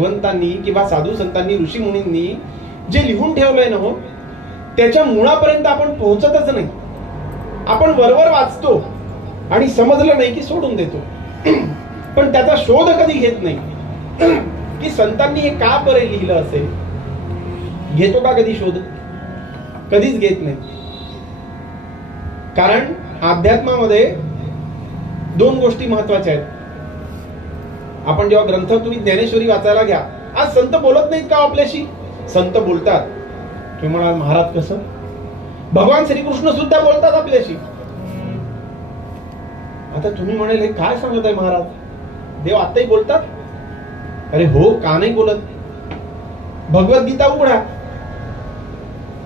भगवंतांनी किंवा साधू संतांनी ऋषी मुनींनी जे लिहून ठेवलंय ना हो, त्याच्या मुळापर्यंत आपण पोहोचतच नाही. आपण वरवर वाचतो आणि समजलं नाही की सोडून देतो, पण त्याचा शोध कधी घेत नाही की संतांनी हे का बरे लिहिलं असेल. घेतो का कधी शोध? कधीच घेत नाही. कारण अध्यात्मामध्ये दोन गोष्टी महत्वाच्या आहेत. आपण जेव्हा ग्रंथ, तुम्ही ज्ञानेश्वरी वाचायला घ्या, आज संत बोलत नाहीत का आपल्याशी? संत बोलतात. तुम्ही म्हणाल महाराज कसं? भगवान श्रीकृष्ण सुद्धा बोलतात आपल्याशी. आता तुम्ही म्हणाल हे काय सांगत आहे महाराज, देव आताही बोलतात? अरे हो, का नाही बोलत? भगवद्गीता उघडा,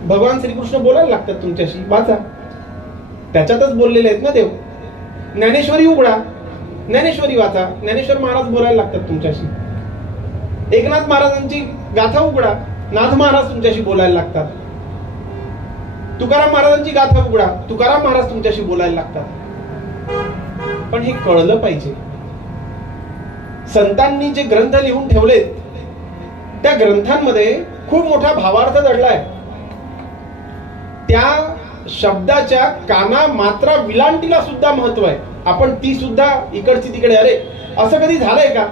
भगवान श्रीकृष्ण बोलायला लागतात तुमच्याशी, वाचा, त्याच्यातच बोललेले आहेत ना देव. ज्ञानेश्वरी उघडा, ज्ञानेश्वरी वाचा, ज्ञानेश्वर महाराज बोलायला लागतात तुमच्याशी. एकनाथ महाराजांची गाथा उघडा, नाथ महाराज तुमच्याशी बोलायला लागतात. तुकाराम महाराजांची गाथा उघडा, तुकाराम महाराज तुमच्याशी बोलायला लागतात. पण हे कळलं पाहिजे, संतांनी जे ग्रंथ लिहून ठेवलेत त्या ग्रंथांमध्ये खूप मोठा भावार्थ दडलाय. त्या शब्दाच्या काना मात्रा विलांटीला सुद्धा महत्व आहे. आपण ती सुद्धा इकडची तिकडे, अरे असं कधी झालंय का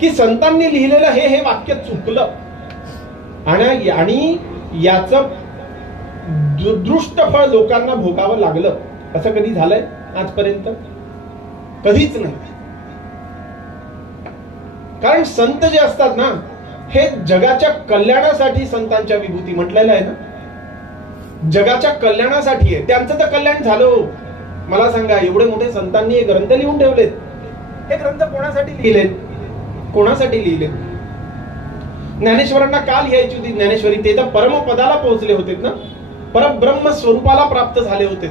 की संतांनी लिहिलेलं हे वाक्य चुकलं आणि याचं दृष्ट फळ लोकांना भोगावं लागलं, असं कधी झालंय आजपर्यंत? कधीच नाही. कारण संत जे असतात ना, हे जगाच्या कल्याणासाठी संतांच्या विभूती म्हटलेलं आहे ना, जगाच्या कल्याणासाठी आहे. त्यांचं तर कल्याण झालं. मला सांगा, एवढे मोठे संतांनी हे ग्रंथ लिहून ठेवलेत, हे ग्रंथ कोणासाठी लिहिलेत? कोणासाठी लिहिलेत? ज्ञानेश्वरांना का लिहायची होती ज्ञानेश्वरी? ते तर परमपदाला पोहोचले होते ना, परब्रह्म स्वरूपाला प्राप्त झाले होते.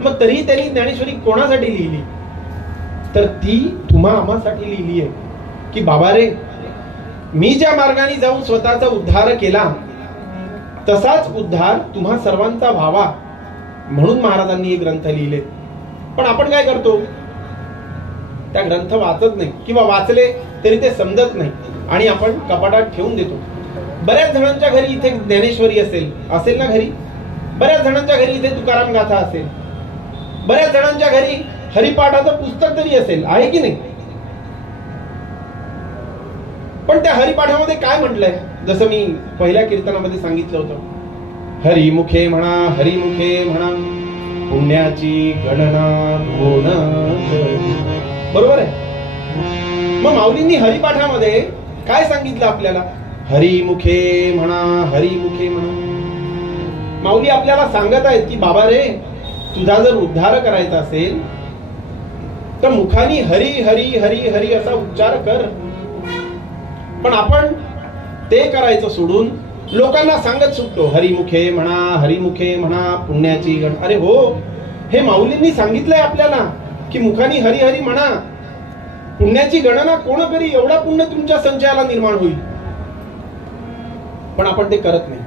मग तरी त्यांनी ज्ञानेश्वरी कोणासाठी लिहिली? तर ती तुम्हा आम्हासाठी लिहिली आहे की बाबा रे, मी ज्या मार्गाने जाऊन स्वतःचा उद्धार केला तसाच उद्धार तुम्हा सर्वांचा व्हावा, म्हणून महाराजांनी हे ग्रंथ लिहिले. पण आपण काय करतो? त्या ग्रंथ वाचत नाही, किंवा वाचले तरी ते समजत नाही आणि आपण कपाटात ठेवून देतो. बऱ्याच जणांच्या घरी इथे ज्ञानेश्वरी असेल ना घरी. बऱ्याच जणांच्या घरी इथे तुकाराम गाथा असेल. बऱ्याच जणांच्या घरी हरिपाठाचं पुस्तक तरी असेल, आहे की नाही? पण त्या हरिपाठामध्ये काय म्हटलंय? जसं मी पहिल्या कीर्तनामध्ये सांगितलं होतं, हरिमुखे म्हणा, हरिमुखे म्हणा, पुण्याची गणना होण. बरोबर आहे. मग माऊलींनी हरिपाठामध्ये काय सांगितलं आपल्याला? हरिमुखे म्हणा, हरिमुखे म्हणा. माऊली आपल्याला सांगत आहेत की बाबा रे, तुझा जर उद्धार करायचा असेल तर मुखानी हरी हरी हरी हरी असा उच्चार कर. पण आपण ते करायचं सोडून लोकांना सांगत सुटतो, हरिमुखे म्हणा, हरिमुखे म्हणा, पुण्याची गण. अरे हो, हे माऊलींनी सांगितलंय आपल्याला की मुखानी हरी हरी म्हणा, पुण्याची गणना कोण करी, एवढा पुण्य तुमच्या संचयाला निर्माण होईल. पण आपण ते करत नाही.